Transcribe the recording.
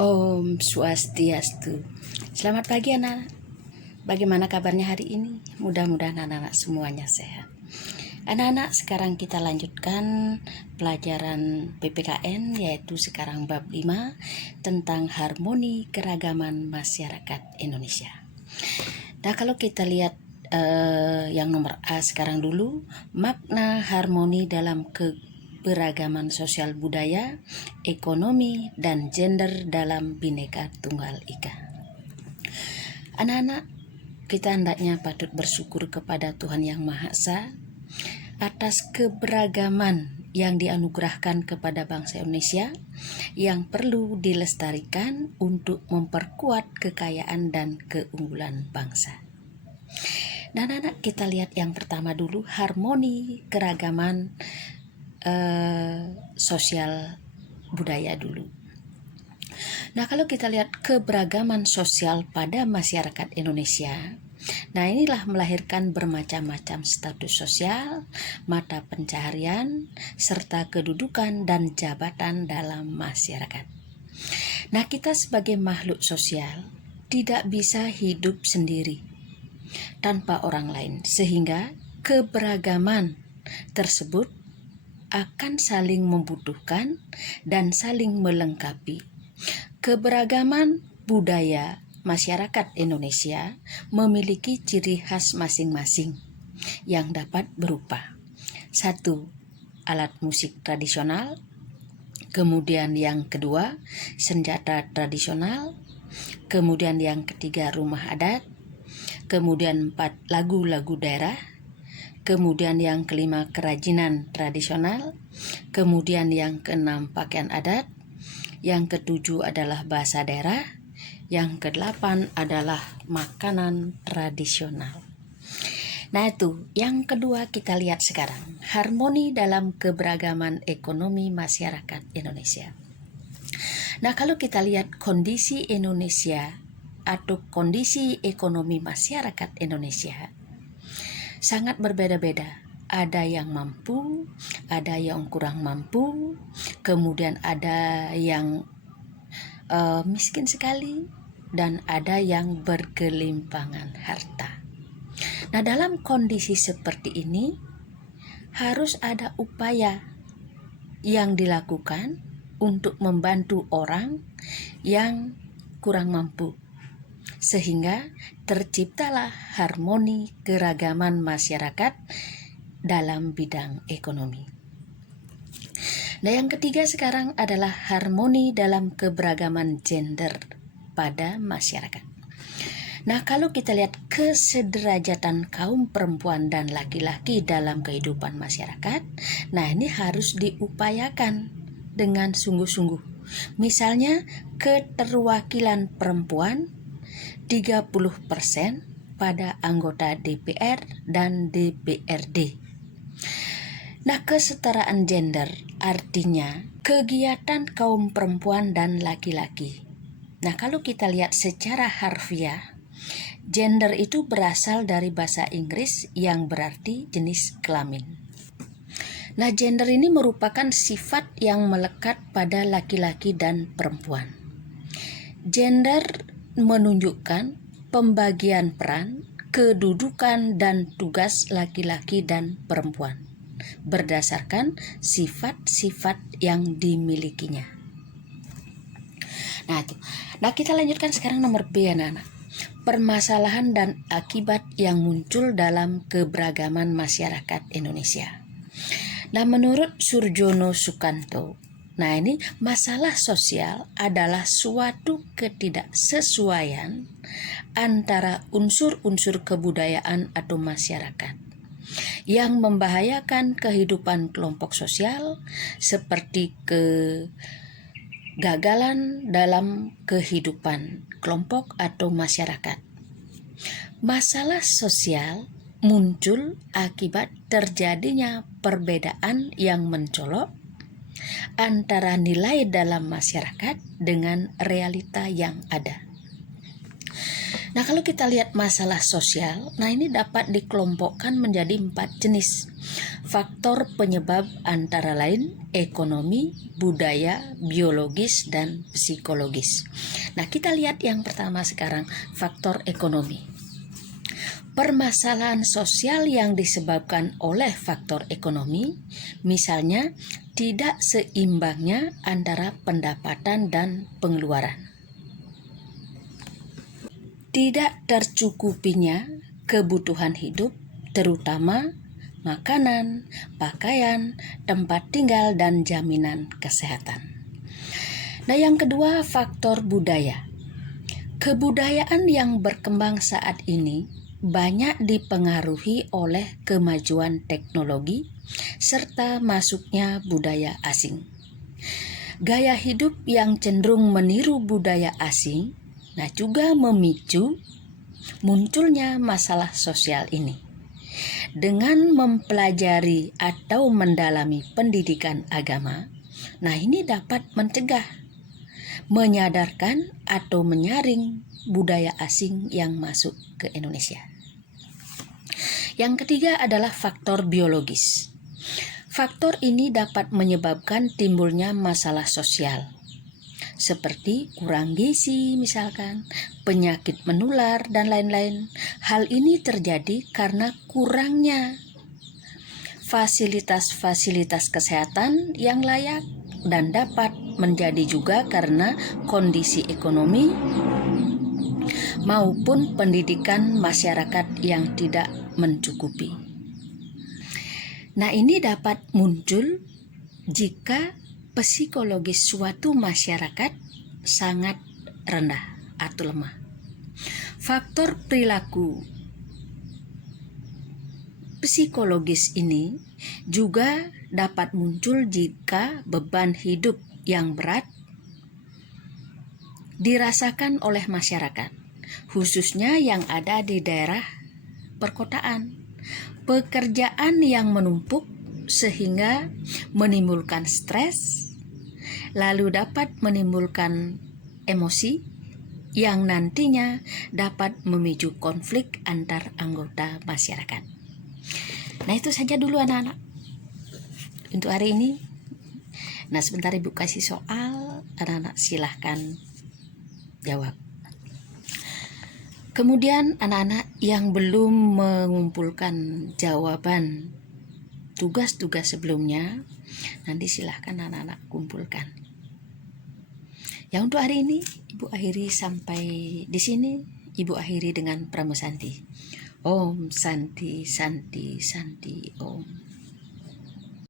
Om Swastiastu. Selamat pagi anak. Bagaimana kabarnya hari ini? Mudah-mudahan anak-anak semuanya sehat. Anak-anak, sekarang kita lanjutkan pelajaran PPKN, yaitu sekarang bab 5 tentang harmoni keragaman masyarakat Indonesia. Nah, kalau kita lihat yang nomor A sekarang dulu, makna harmoni dalam keberagaman sosial budaya, ekonomi, dan gender dalam Bhinneka Tunggal Ika. Anak-anak, kita hendaknya patut bersyukur kepada Tuhan Yang Maha Esa atas keberagaman yang dianugerahkan kepada bangsa Indonesia yang perlu dilestarikan untuk memperkuat kekayaan dan keunggulan bangsa. Nah, anak-anak, kita lihat yang pertama dulu, harmoni keragaman sosial budaya dulu. Nah, kalau kita lihat keberagaman sosial pada masyarakat Indonesia, nah inilah melahirkan bermacam-macam status sosial, mata pencaharian, serta kedudukan dan jabatan dalam masyarakat. Nah, kita sebagai makhluk sosial tidak bisa hidup sendiri tanpa orang lain, sehingga keberagaman tersebut akan saling membutuhkan dan saling melengkapi. Keberagaman budaya masyarakat Indonesia memiliki ciri khas masing-masing yang dapat berupa: 1. Alat musik tradisional, kemudian yang kedua senjata tradisional, kemudian yang ketiga rumah adat, kemudian 4 lagu-lagu daerah, kemudian yang kelima kerajinan tradisional, kemudian yang keenam pakaian adat, yang ketujuh adalah bahasa daerah, yang kedelapan adalah makanan tradisional. Nah, itu yang kedua kita lihat sekarang, harmoni dalam keberagaman ekonomi masyarakat Indonesia. Nah, kalau kita lihat kondisi Indonesia atau kondisi ekonomi masyarakat Indonesia sangat berbeda-beda. Ada yang mampu, ada yang kurang mampu, kemudian ada yang miskin sekali, dan ada yang bergelimpangan harta. Nah, dalam kondisi seperti ini harus ada upaya yang dilakukan untuk membantu orang yang kurang mampu, sehingga terciptalah harmoni keragaman masyarakat dalam bidang ekonomi. Nah, yang ketiga sekarang adalah harmoni dalam keberagaman gender pada masyarakat. Nah, kalau kita lihat kesederajatan kaum perempuan dan laki-laki dalam kehidupan masyarakat, nah ini harus diupayakan dengan sungguh-sungguh. Misalnya keterwakilan perempuan 30% pada anggota DPR dan DPRD. Nah, kesetaraan gender artinya kegiatan kaum perempuan dan laki-laki. Nah, kalau kita lihat secara harfiah, gender itu berasal dari bahasa Inggris yang berarti jenis kelamin. Nah, gender ini merupakan sifat yang melekat pada laki-laki dan perempuan. Gender menunjukkan pembagian peran, kedudukan, dan tugas laki-laki dan perempuan berdasarkan sifat-sifat yang dimilikinya. Nah, kita lanjutkan sekarang nomor B, anak-anak. Permasalahan dan akibat yang muncul dalam keberagaman masyarakat Indonesia. Nah, menurut Surjono Sukanto, nah ini masalah sosial adalah suatu ketidaksesuaian antara unsur-unsur kebudayaan atau masyarakat yang membahayakan kehidupan kelompok sosial, seperti kegagalan dalam kehidupan kelompok atau masyarakat. Masalah sosial muncul akibat terjadinya perbedaan yang mencolok antara nilai dalam masyarakat dengan realita yang ada. Nah, kalau kita lihat masalah sosial, nah ini dapat dikelompokkan menjadi 4 jenis. Faktor penyebab antara lain ekonomi, budaya, biologis, dan psikologis. Nah, kita lihat yang pertama sekarang, faktor ekonomi. Permasalahan sosial yang disebabkan oleh faktor ekonomi, misalnya tidak seimbangnya antara pendapatan dan pengeluaran. Tidak tercukupinya kebutuhan hidup, terutama makanan, pakaian, tempat tinggal, dan jaminan kesehatan. Nah, yang kedua, faktor budaya. Kebudayaan yang berkembang saat ini banyak dipengaruhi oleh kemajuan teknologi serta masuknya budaya asing. Gaya hidup yang cenderung meniru budaya asing, nah juga memicu munculnya masalah sosial ini. Dengan mempelajari atau mendalami pendidikan agama, nah ini dapat mencegah, menyadarkan atau menyaring budaya asing yang masuk ke Indonesia. Yang ketiga adalah faktor biologis. Faktor ini dapat menyebabkan timbulnya masalah sosial, seperti kurang gizi misalkan, penyakit menular, dan lain-lain. Hal ini terjadi karena kurangnya fasilitas-fasilitas kesehatan yang layak dan dapat menjadi juga karena kondisi ekonomi maupun pendidikan masyarakat yang tidak mencukupi. Nah, ini dapat muncul jika psikologis suatu masyarakat sangat rendah atau lemah. Faktor perilaku psikologis ini juga dapat muncul jika beban hidup yang berat dirasakan oleh masyarakat, khususnya yang ada di daerah perkotaan. Pekerjaan yang menumpuk sehingga menimbulkan stres, lalu dapat menimbulkan emosi yang nantinya dapat memicu konflik antar anggota masyarakat. Nah, itu saja dulu anak-anak untuk hari ini. Nah, sebentar Ibu kasih soal, anak-anak silahkan jawab. Kemudian anak-anak yang belum mengumpulkan jawaban tugas-tugas sebelumnya, nanti silahkan anak-anak kumpulkan. Ya, untuk hari ini Ibu akhiri sampai di sini. Ibu akhiri dengan Pramusanti. Om Santi Santi Santi Om.